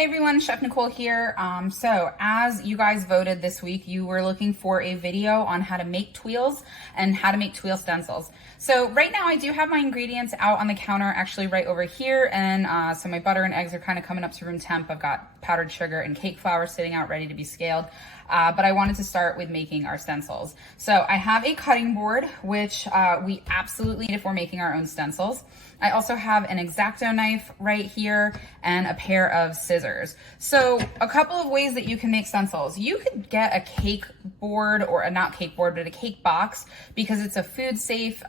Hey everyone, Chef Nicole here. So as you guys voted this week, you were looking for a video on how to make tweels and how to make tweel stencils. So right now I do have my ingredients out on the counter, actually right over here. And so my butter and eggs are kind of coming up to room temp. I've got powdered sugar and cake flour sitting out ready to be scaled. But I wanted to start with making our stencils. So I have a cutting board, which we absolutely need if we're making our own stencils. I also have an X-Acto knife right here and a pair of scissors. So a couple of ways that you can make stencils. You could get a cake board, or not cake board, but a cake box, because it's a food safe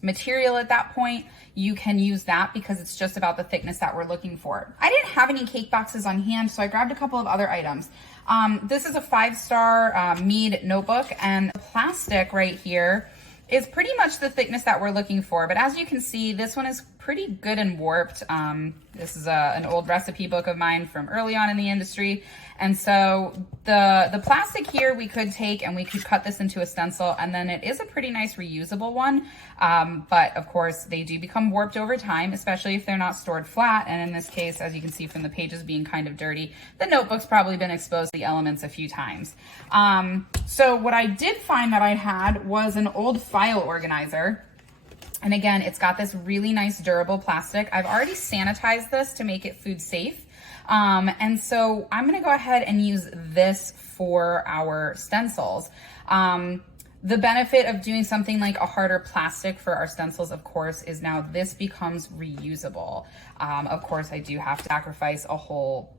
material at that point. You can use that because it's just about the thickness that we're looking for. I didn't have any cake boxes on hand, so I grabbed a couple of other items. This is a 5-star Mead notebook, and the plastic right here is pretty much the thickness that we're looking for. But as you can see, this one is pretty good and warped. This is an old recipe book of mine from early on in the industry. And so the plastic here we could take and we could cut this into a stencil, and then it is a pretty nice reusable one. But of course they do become warped over time, especially if they're not stored flat. And in this case, as you can see from the pages being kind of dirty, the notebook's probably been exposed to the elements a few times. So what I did find that I had was an old file organizer. And again, it's got this really nice durable plastic. I've already sanitized this to make it food safe. And so I'm gonna go ahead and use this for our stencils. The benefit of doing something like a harder plastic for our stencils, of course, is now this becomes reusable. Of course, I do have to sacrifice a whole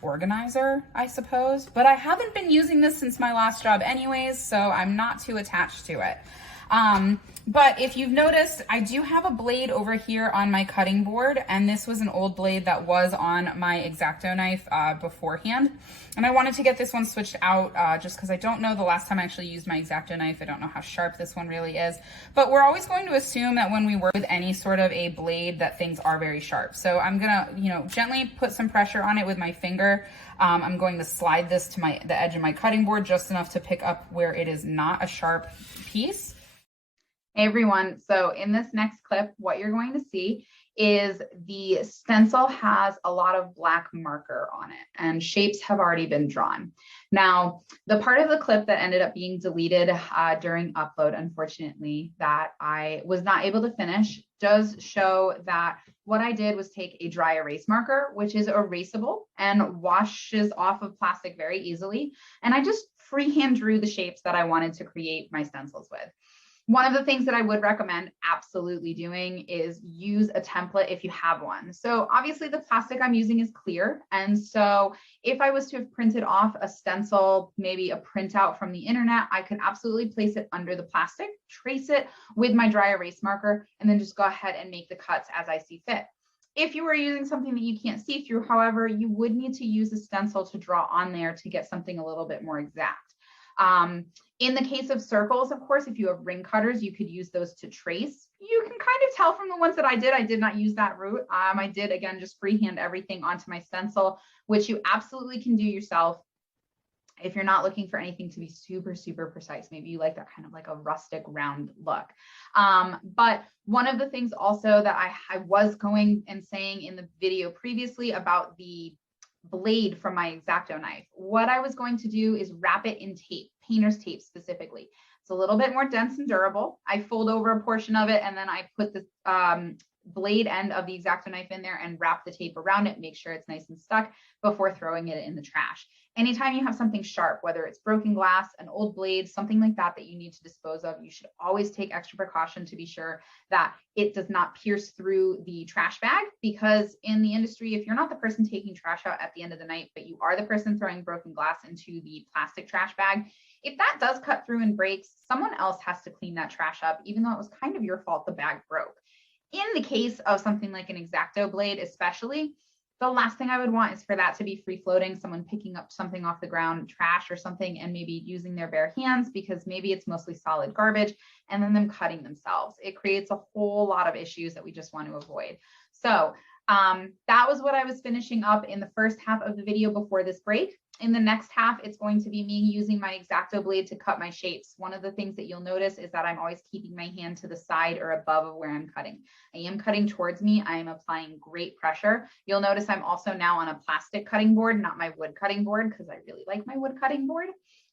organizer, I suppose, but I haven't been using this since my last job anyways, so I'm not too attached to it. But if you've noticed, I do have a blade over here on my cutting board, and this was an old blade that was on my X-Acto knife beforehand. And I wanted to get this one switched out just because I don't know the last time I actually used my X-Acto knife. I don't know how sharp this one really is. But we're always going to assume that when we work with any sort of a blade that things are very sharp. So I'm gonna, gently put some pressure on it with my finger. I'm going to slide this to the edge of my cutting board just enough to pick up where it is not a sharp piece. Hey everyone, so in this next clip, what you're going to see is the stencil has a lot of black marker on it and shapes have already been drawn. Now, the part of the clip that ended up being deleted during upload, unfortunately, that I was not able to finish, does show that what I did was take a dry erase marker, which is erasable and washes off of plastic very easily. And I just freehand drew the shapes that I wanted to create my stencils with. One of the things that I would recommend absolutely doing is use a template if you have one. So obviously the plastic I'm using is clear. And so if I was to have printed off a stencil, maybe a printout from the internet, I could absolutely place it under the plastic, trace it with my dry erase marker, and then just go ahead and make the cuts as I see fit. If you were using something that you can't see through, however, you would need to use a stencil to draw on there to get something a little bit more exact. In the case of circles, of course, if you have ring cutters, you could use those to trace. You can kind of tell from the ones that I did not use that route. I did, again, just freehand everything onto my stencil, which you absolutely can do yourself if you're not looking for anything to be super, super precise. Maybe you like that kind of like a rustic round look. But one of the things also that I was going and saying in the video previously about the blade from my X-Acto knife, what I was going to do is wrap it in tape, painter's tape specifically. It's a little bit more dense and durable. I fold over a portion of it and then I put the blade end of the X-Acto knife in there and wrap the tape around it, make sure it's nice and stuck before throwing it in the trash. Anytime you have something sharp, whether it's broken glass, an old blade, something like that you need to dispose of, you should always take extra precaution to be sure that it does not pierce through the trash bag, because in the industry, if you're not the person taking trash out at the end of the night, but you are the person throwing broken glass into the plastic trash bag, if that does cut through and breaks, someone else has to clean that trash up, even though it was kind of your fault the bag broke. In the case of something like an X-Acto blade, especially, the last thing I would want is for that to be free floating, someone picking up something off the ground, trash or something, and maybe using their bare hands because maybe it's mostly solid garbage, and then them cutting themselves. It creates a whole lot of issues that we just want to avoid. So that was what I was finishing up in the first half of the video before this break. In the next half, it's going to be me using my X-Acto blade to cut my shapes. One of the things that you'll notice is that I'm always keeping my hand to the side or above of where I'm cutting. I am cutting towards me. I am applying great pressure. You'll notice I'm also now on a plastic cutting board, not my wood cutting board, because I really like my wood cutting board.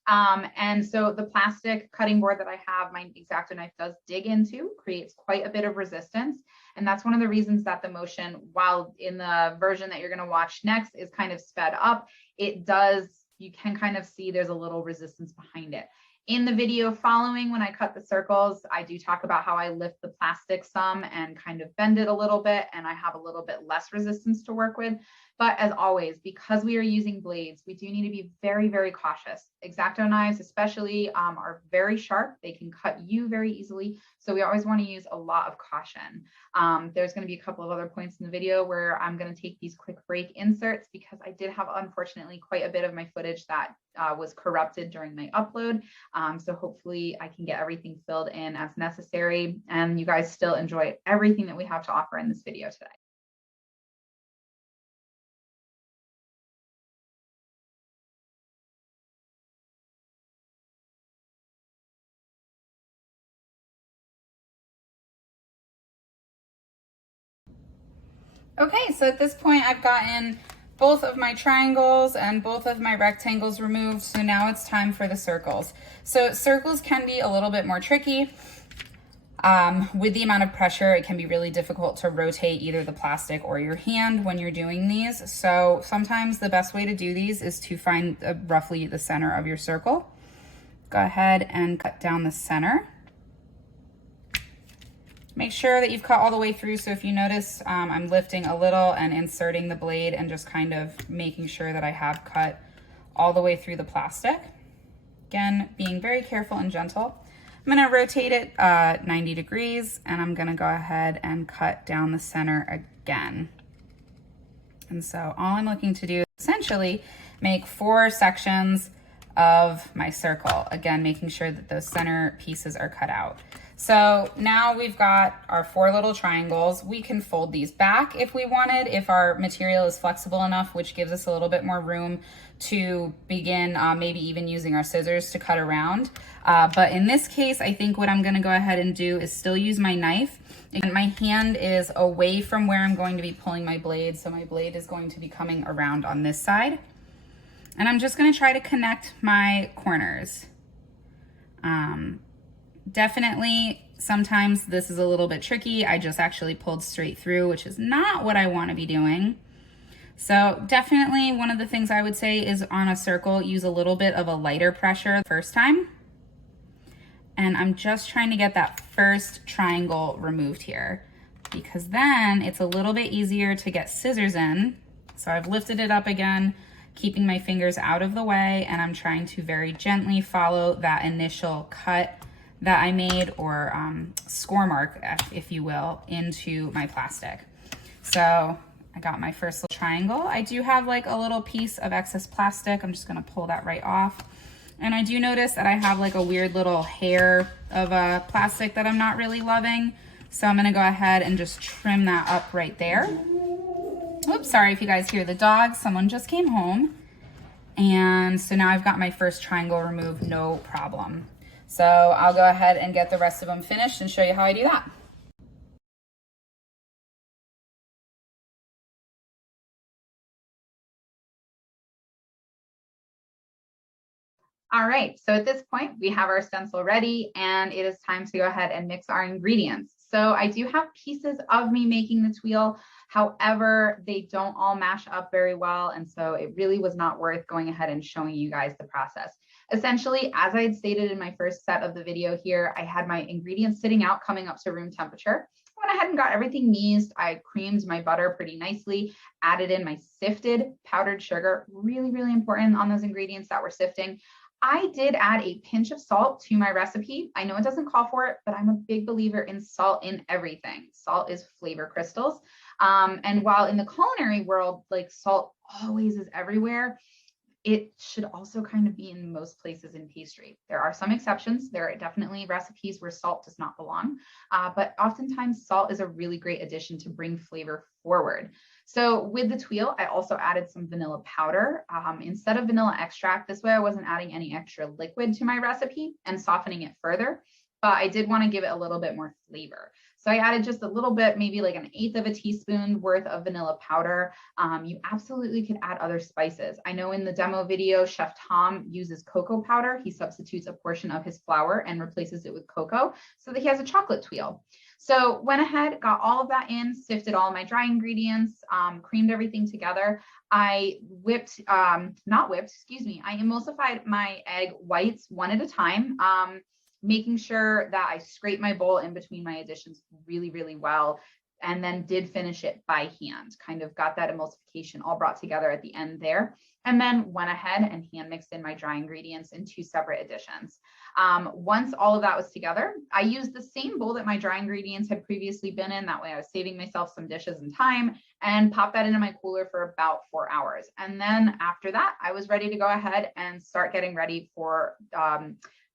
And so the plastic cutting board that I have, my X-Acto knife does dig into, creates quite a bit of resistance. And that's one of the reasons that the motion, while in the version that you're going to watch next is kind of sped up, it does, you can kind of see there's a little resistance behind it. In the video following, when I cut the circles, I do talk about how I lift the plastic some and kind of bend it a little bit, and I have a little bit less resistance to work with. But as always, because we are using blades, we do need to be very, very cautious. X-Acto knives especially are very sharp. They can cut you very easily. So we always want to use a lot of caution. There's going to be a couple of other points in the video where I'm going to take these quick break inserts because I did have, unfortunately, quite a bit of my footage that was corrupted during my upload. So hopefully I can get everything filled in as necessary and you guys still enjoy everything that we have to offer in this video today. Okay, so at this point I've gotten both of my triangles and both of my rectangles removed, so now it's time for the circles. So circles can be a little bit more tricky. With the amount of pressure, it can be really difficult to rotate either the plastic or your hand when you're doing these. So sometimes the best way to do these is to find roughly the center of your circle. Go ahead and cut down the center. Make sure that you've cut all the way through. So if you notice, I'm lifting a little and inserting the blade and just kind of making sure that I have cut all the way through the plastic. Again, being very careful and gentle. I'm gonna rotate it 90 degrees and I'm gonna go ahead and cut down the center again. And so all I'm looking to do is essentially make 4 sections of my circle. Again, making sure that those center pieces are cut out. So now we've got our 4 little triangles. We can fold these back if we wanted, if our material is flexible enough, which gives us a little bit more room to begin maybe even using our scissors to cut around. But in this case, I think what I'm gonna go ahead and do is still use my knife. And my hand is away from where I'm going to be pulling my blade. So my blade is going to be coming around on this side. And I'm just gonna try to connect my corners. Definitely, sometimes this is a little bit tricky. I just actually pulled straight through, which is not what I want to be doing. So definitely one of the things I would say is on a circle, use a little bit of a lighter pressure the first time. And I'm just trying to get that first triangle removed here because then it's a little bit easier to get scissors in. So I've lifted it up again, keeping my fingers out of the way, and I'm trying to very gently follow that initial cut that I made, or score mark, if you will, into my plastic. So I got my first little triangle. I do have like a little piece of excess plastic. I'm just gonna pull that right off. And I do notice that I have like a weird little hair of plastic that I'm not really loving. So I'm gonna go ahead and just trim that up right there. Oops, sorry if you guys hear the dog. Someone just came home. And so now I've got my first triangle removed, no problem. So I'll go ahead and get the rest of them finished and show you how I do that. All right, so at this point we have our stencil ready and it is time to go ahead and mix our ingredients. So I do have pieces of me making the Tweel. However, they don't all mash up very well. And so it really was not worth going ahead and showing you guys the process. Essentially, as I had stated in my first set of the video here, I had my ingredients sitting out coming up to room temperature. I went ahead and got everything meased. I creamed my butter pretty nicely, added in my sifted powdered sugar, really, really important on those ingredients that we're sifting. I did add a pinch of salt to my recipe. I know it doesn't call for it, but I'm a big believer in salt in everything. Salt is flavor crystals. And while in the culinary world, like salt always is everywhere, it should also kind of be in most places in pastry. There are some exceptions. There are definitely recipes where salt does not belong, but oftentimes salt is a really great addition to bring flavor forward. So with the Tweel, I also added some vanilla powder instead of vanilla extract. This way I wasn't adding any extra liquid to my recipe and softening it further, but I did want to give it a little bit more flavor. So I added just a little bit, maybe like 1/8 of a teaspoon worth of vanilla powder. You absolutely could add other spices. I know in the demo video, Chef Tom uses cocoa powder. He substitutes a portion of his flour and replaces it with cocoa so that he has a chocolate Tweel. So went ahead, got all of that in, sifted all of my dry ingredients, creamed everything together. I I emulsified my egg whites one at a time. Making sure that I scrape my bowl in between my additions really, really well, and then did finish it by hand, kind of got that emulsification all brought together at the end there, and then went ahead and hand mixed in my dry ingredients in 2 separate additions. Once all of that was together, I used the same bowl that my dry ingredients had previously been in. That way I was saving myself some dishes and time, and popped that into my cooler for about 4 hours. And then after that, I was ready to go ahead and start getting ready for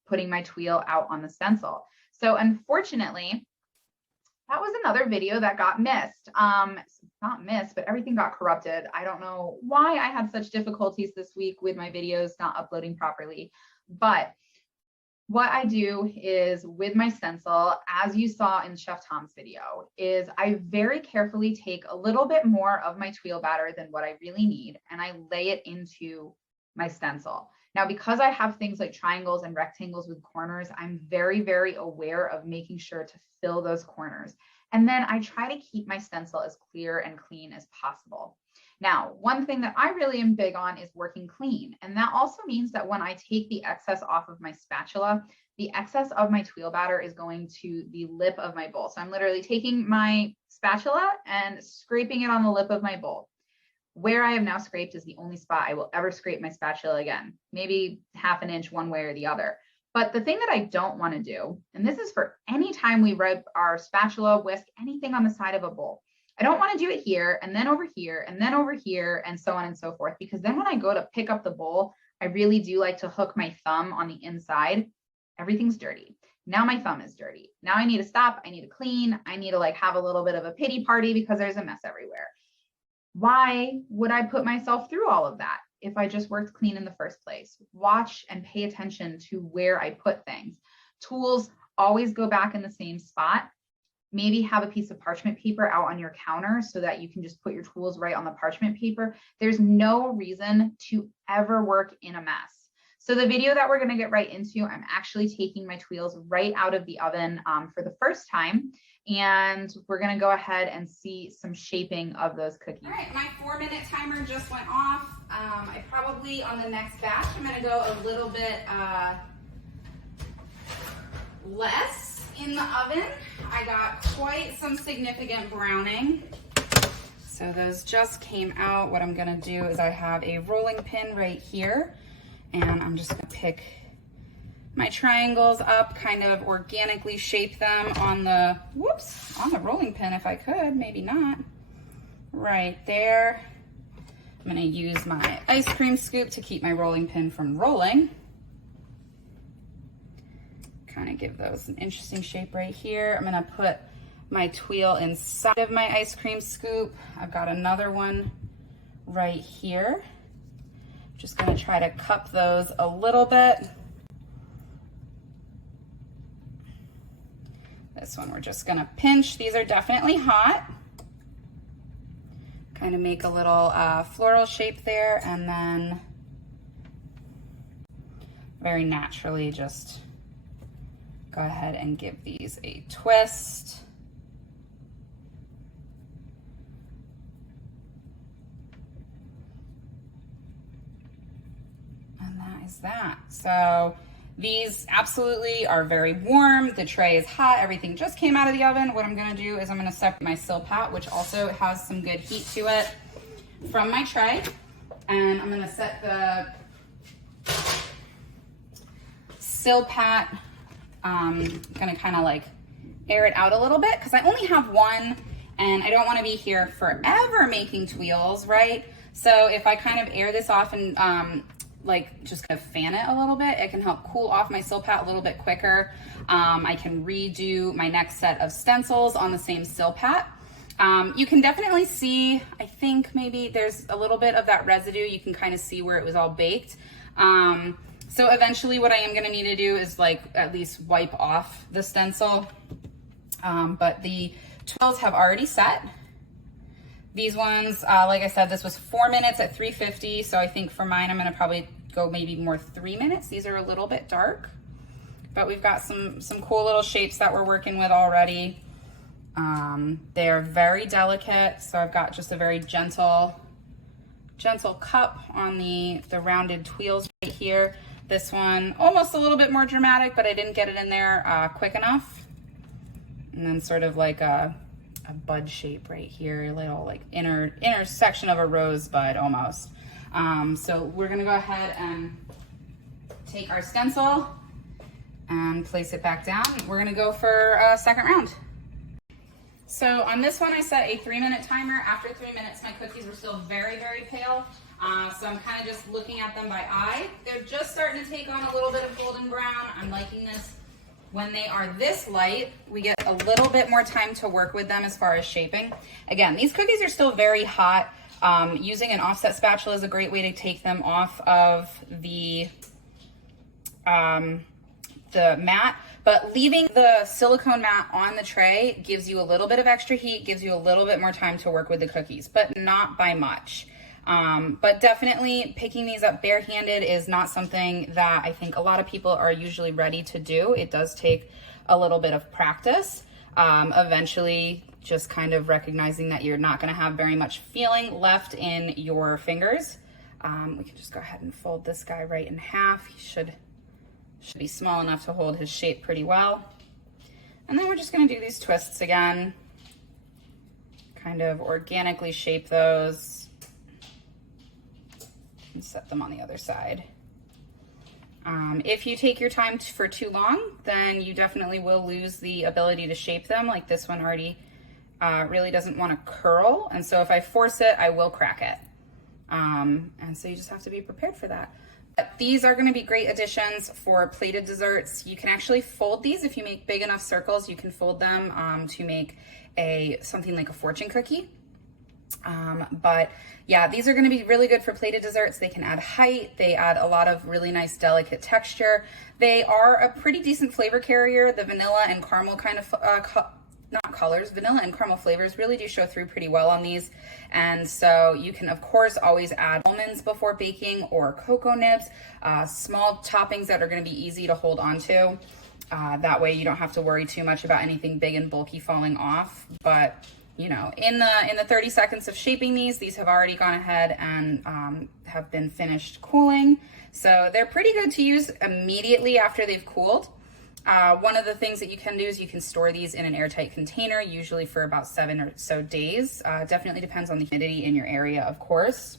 putting my Tweel out on the stencil. So unfortunately, that was another video that got missed. Not missed, but everything got corrupted. I don't know why I had such difficulties this week with my videos not uploading properly. But what I do is with my stencil, as you saw in Chef Tom's video, is I very carefully take a little bit more of my Tweel batter than what I really need, and I lay it into my stencil. Now, because I have things like triangles and rectangles with corners, I'm very, very aware of making sure to fill those corners. And then I try to keep my stencil as clear and clean as possible. Now, one thing that I really am big on is working clean. And that also means that when I take the excess off of my spatula, the excess of my Tweel batter is going to the lip of my bowl. So I'm literally taking my spatula and scraping it on the lip of my bowl. Where I have now scraped is the only spot I will ever scrape my spatula again, maybe 1/2 inch one way or the other. But the thing that I don't want to do, and this is for any time we rub our spatula, whisk, anything on the side of a bowl, I don't want to do it here and then over here and then over here and so on and so forth, because then when I go to pick up the bowl, I really do like to hook my thumb on the inside. Everything's dirty. Now my thumb is dirty. Now I need to stop. I need to clean. I need to like have a little bit of a pity party because there's a mess everywhere. Why would I put myself through all of that if I just worked clean in the first place? Watch and pay attention to where I put things. Tools always go back in the same spot. Maybe have a piece of parchment paper out on your counter so that you can just put your tools right on the parchment paper. There's no reason to ever work in a mess. So the video that we're going to get right into, I'm actually taking my Tweels right out of the oven for the first time. And we're going to go ahead and see some shaping of those cookies. All right, my 4-minute timer just went off. I probably, on the next batch, I'm going to go a little bit less in the oven. I got quite some significant browning. So those just came out. What I'm going to do is I have a rolling pin right here, and I'm just going to pick my triangles up, kind of organically shape them on the, on the rolling pin if I could, maybe not. Right there. I'm gonna use my ice cream scoop to keep my rolling pin from rolling. Kind of give those an interesting shape right here. I'm gonna put my Tweel inside of my ice cream scoop. I've got another one right here. Just gonna try to cup those a little bit. This one we're just gonna pinch. These are definitely hot. Kind of make a little floral shape there, and then very naturally just go ahead and give these a twist. And that is that. So these absolutely are very warm. The tray is hot. Everything just came out of the oven. What I'm gonna do is I'm gonna separate my Silpat, which also has some good heat to it, from my tray. And I'm gonna set the Silpat, gonna kind of like air it out a little bit because I only have one and I don't wanna be here forever making Tweels, right? So if I kind of air this off and like just kind of fan it a little bit. It can help cool off my Silpat a little bit quicker. I can redo my next set of stencils on the same Silpat. You can definitely see, I think maybe there's a little bit of that residue. You can kind of see where it was all baked. So eventually what I am gonna need to do is like at least wipe off the stencil. But the tweels have already set. These ones, like I said, this was 4 minutes at 350. So I think for mine, I'm gonna probably go maybe more 3 minutes. These are a little bit dark, but we've got some cool little shapes that we're working with already. They're very delicate. So I've got just a very gentle cup on the rounded tweels right here. This one, almost a little bit more dramatic, but I didn't get it in there quick enough. And then sort of like a bud shape right here, a little like intersection of a rosebud almost. So we're gonna go ahead and take our stencil and place it back down. We're gonna go for a second round. So on this one, I set a 3-minute timer. After 3 minutes, my cookies were still very, very pale. So I'm kind of just looking at them by eye. They're just starting to take on a little bit of golden brown. I'm liking this. When they are this light, we get a little bit more time to work with them as far as shaping. Again, these cookies are still very hot. Using an offset spatula is a great way to take them off of the mat, but leaving the silicone mat on the tray gives you a little bit of extra heat, gives you a little bit more time to work with the cookies, but not by much. But definitely picking these up barehanded is not something that I think a lot of people are usually ready to do. It does take a little bit of practice. Eventually just kind of recognizing that you're not going to have very much feeling left in your fingers. We can just go ahead and fold this guy right in half. He should be small enough to hold his shape pretty well. And then we're just going to do these twists again. Kind of organically shape those. And set them on the other side. If you take your time for too long, then you definitely will lose the ability to shape them. Like this one already really doesn't want to curl. And so if I force it, I will crack it. And so you just have to be prepared for that. But these are going to be great additions for plated desserts. You can actually fold these if you make big enough circles. You can fold them to make something like a fortune cookie. But yeah, these are going to be really good for plated desserts. They can add height. They add a lot of really nice, delicate texture. They are a pretty decent flavor carrier. The vanilla and caramel kind of, vanilla and caramel flavors really do show through pretty well on these. And so you can, of course, always add almonds before baking or cocoa nibs, small toppings that are going to be easy to hold onto. That way you don't have to worry too much about anything big and bulky falling off. But you know, in the 30 seconds of shaping these have already gone ahead and have been finished cooling. So they're pretty good to use immediately after they've cooled. One of the things that you can do is you can store these in an airtight container, usually for about 7 or so days. Definitely depends on the humidity in your area, of course.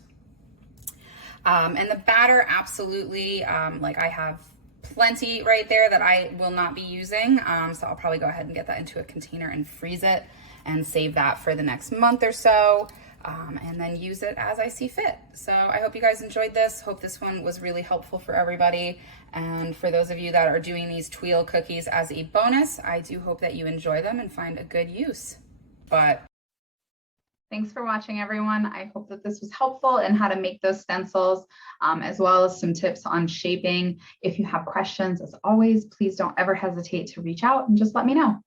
And the batter, absolutely, like I have plenty right there that I will not be using. So I'll probably go ahead and get that into a container and freeze it and save that for the next month or so, and then use it as I see fit. So I hope you guys enjoyed this. Hope this one was really helpful for everybody. And for those of you that are doing these Tweel cookies as a bonus, I do hope that you enjoy them and find a good use. But thanks for watching, everyone. I hope that this was helpful in how to make those stencils, as well as some tips on shaping. If you have questions, as always, please don't ever hesitate to reach out and just let me know.